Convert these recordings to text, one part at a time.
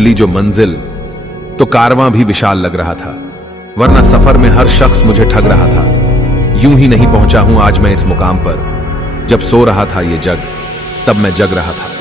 मिली जो मंजिल, तो कारवां भी विशाल लग रहा था। वरना सफर में हर शख्स मुझे ठग रहा था। यूं ही नहीं पहुंचा हूं आज मैं इस मुकाम पर। जब सो रहा था ये जग, तब मैं जग रहा था।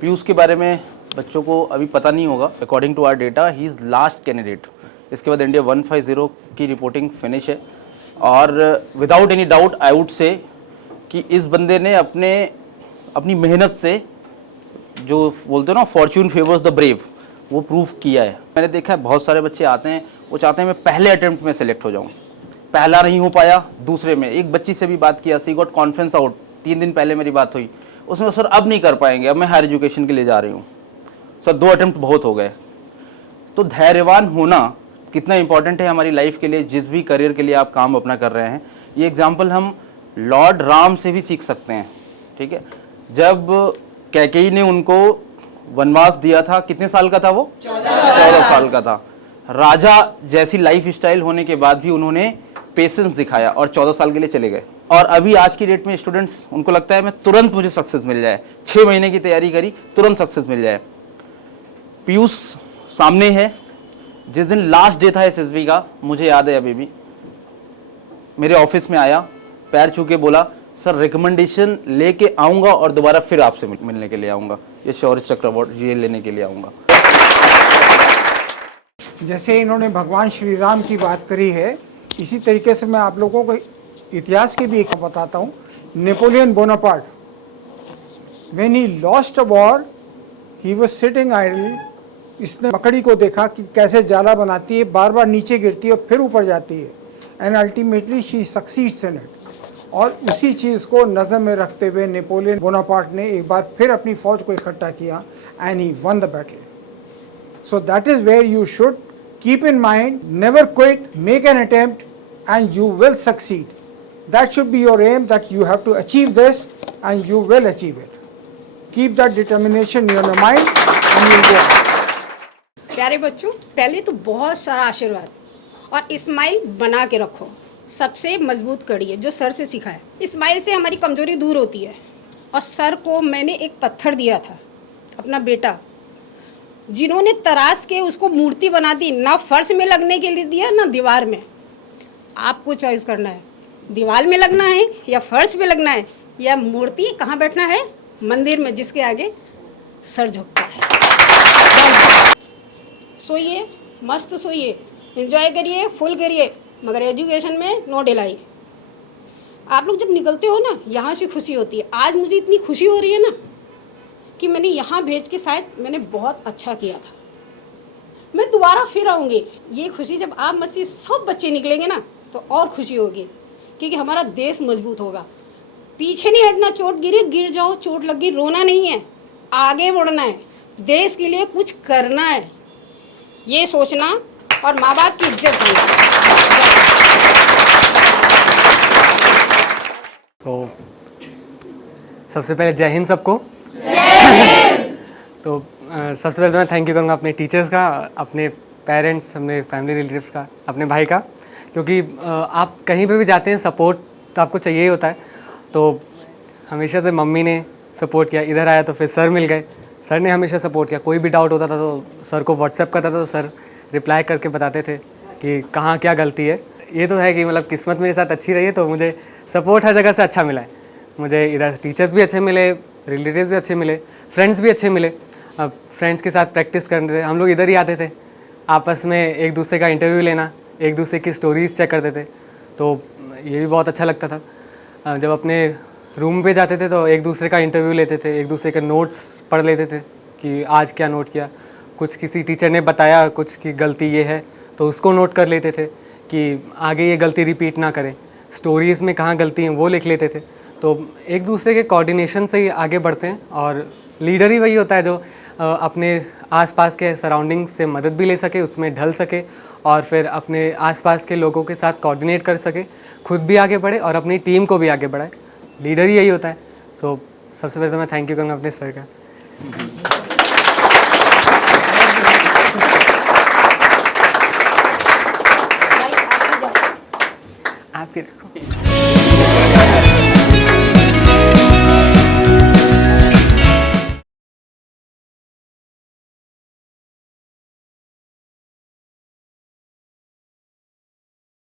पीयूष के बारे में बच्चों को अभी पता नहीं होगा। According to our data he is last candidate. इसके बाद इंडिया 150 की रिपोर्टिंग फिनिश है और without any doubt I would say कि इस बंदे ने अपनी मेहनत से जो बोलते हो ना फॉर्च्यून फेवर्स द ब्रेव, वो प्रूफ किया है। मैंने देखा है बहुत सारे बच्चे आते हैं, वो चाहते हैं मैं पहले अटेम्प्ट में सेलेक्ट हो जाऊँ, पहला नहीं हो पाया दूसरे में। एक बच्ची से भी बात किया, सी गॉट कॉन्फ्रेंस आउट, 3 दिन पहले मेरी बात हुई, उसमें सर अब नहीं कर पाएंगे, अब मैं हायर एजुकेशन के लिए जा रही हूँ सर, 2 अटेम्प्ट बहुत हो गए। तो धैर्यवान होना कितना इंपॉर्टेंट है हमारी लाइफ के लिए, जिस भी करियर के लिए आप काम अपना कर रहे हैं। ये एग्जाम्पल हम लॉर्ड राम से भी सीख सकते हैं। ठीक है, जब कैकेयी ने उनको वनवास दिया था, कितने साल का था वो? 14 साल का था। राजा जैसी लाइफ स्टाइल होने के बाद भी उन्होंने पेशेंस दिखाया और 14 साल के लिए चले गए। और अभी आज की डेट में स्टूडेंट्स, उनको लगता है मैं तुरंत मुझे सक्सेस मिल जाए, 6 महीने की तैयारी करी तुरंत सक्सेस मिल जाए। पीयूष सामने है, जिस दिन लास्ट डे था एसएसबी का, मुझे याद है अभी भी, मेरे ऑफिस में आया, पैर छू के बोला सर रिकमेंडेशन लेके आऊंगा और दोबारा फिर आपसे मिलने के लिए आऊंगा, ये शौर्य चक्र अवार्ड ये लेने के लिए आऊंगा। जैसे इन्होंने भगवान श्री राम की बात करी है, इसी तरीके से मैं आप लोगों को इतिहास की भी एक बताता हूँ। Napoleon Bonaparte, when he lost a war, he was sitting idle. इसने मकड़ी को देखा कि कैसे जाला बनाती है, बार बार नीचे गिरती है और फिर ऊपर जाती है, and ultimately she succeeds in it. और उसी चीज़ को नज़र में रखते हुए नेपोलियन बोनापार्ट ने एक बार फिर अपनी फौज को इकट्ठा किया and he won the battle. So that is where you should keep in mind, never quit, make an attempt and you will succeed. That should be your aim, that you have to achieve this and you will achieve it. Keep that determination in your mind and you'll go on. प्यारे बच्चों, पहले तो बहुत सारा आशीर्वाद और smile बना के रखो, सबसे मजबूत कड़ी है जो सर से सीखा है। स्माइल से हमारी कमजोरी दूर होती है। और सर को मैंने एक पत्थर दिया था, अपना बेटा, जिन्होंने तराश के उसको मूर्ति बना दी, ना फर्श में लगने के लिए दिया ना दीवार में। आपको चॉइस करना है, दीवार में लगना है या फर्श में लगना है, या मूर्ति कहाँ बैठना है? मंदिर में, जिसके आगे सर झुकता है। सोइए, मस्त सोइए, एंजॉय करिए, फुल करिए, मगर एजुकेशन में नो ढिलाई। आप लोग जब निकलते हो ना, यहाँ से खुशी होती है। आज मुझे इतनी खुशी हो रही है ना कि मैंने यहाँ भेज के शायद मैंने बहुत अच्छा किया था, मैं दोबारा फिर आऊँगी। ये खुशी जब आप में से सब बच्चे निकलेंगे ना तो और खुशी होगी, क्योंकि हमारा देश मजबूत होगा। पीछे नहीं हटना, चोट गिरी गिर जाओ, चोट लगी, रोना नहीं है, आगे बढ़ना है, देश के लिए कुछ करना है, ये सोचना और माँ बाप की इज्जत करना। तो सबसे पहले जय हिंद सबको। तो सबसे पहले तो मैं थैंक यू करूँगा अपने टीचर्स का, अपने पेरेंट्स, अपने फैमिली रिलेटिव्स का, अपने भाई का, क्योंकि आप कहीं पे भी जाते हैं सपोर्ट तो आपको चाहिए ही होता है। तो हमेशा से मम्मी ने सपोर्ट किया, इधर आया तो फिर सर मिल गए, सर ने हमेशा सपोर्ट किया। कोई भी डाउट होता था तो सर को व्हाट्सएप करता था तो सर रिप्लाई करके बताते थे कि कहाँ क्या गलती है। ये तो है कि मतलब किस्मत मेरे साथ अच्छी रही है, तो मुझे सपोर्ट हर जगह से अच्छा मिला है। मुझे इधर टीचर्स भी अच्छे मिले, रिलेटिव्स भी अच्छे मिले, फ्रेंड्स भी अच्छे मिले। फ्रेंड्स के साथ प्रैक्टिस करते थे, हम लोग इधर ही आते थे, आपस में एक दूसरे का इंटरव्यू लेना, एक दूसरे की स्टोरीज चेक करते थे, तो ये भी बहुत अच्छा लगता था। जब अपने रूम पे जाते थे तो एक दूसरे का इंटरव्यू लेते थे, एक दूसरे के नोट्स पढ़ लेते थे कि आज क्या नोट किया, कुछ किसी टीचर ने बताया कुछ की गलती ये है तो उसको नोट कर लेते थे कि आगे ये गलती रिपीट ना करें। स्टोरीज़ में कहाँ गलती हैं वो लिख लेते थे। तो एक दूसरे के कोऑर्डिनेशन से ही आगे बढ़ते हैं, और लीडर ही वही होता है जो अपने आसपास के सराउंडिंग से मदद भी ले सके, उसमें ढल सके, और फिर अपने आसपास के लोगों के साथ कोऑर्डिनेट कर सके, खुद भी आगे बढ़े और अपनी टीम को भी आगे बढ़ाए। लीडर ही यही होता है। सो सबसे पहले तो मैं थैंक यू करूँगा अपने सर का। आप ही रखो।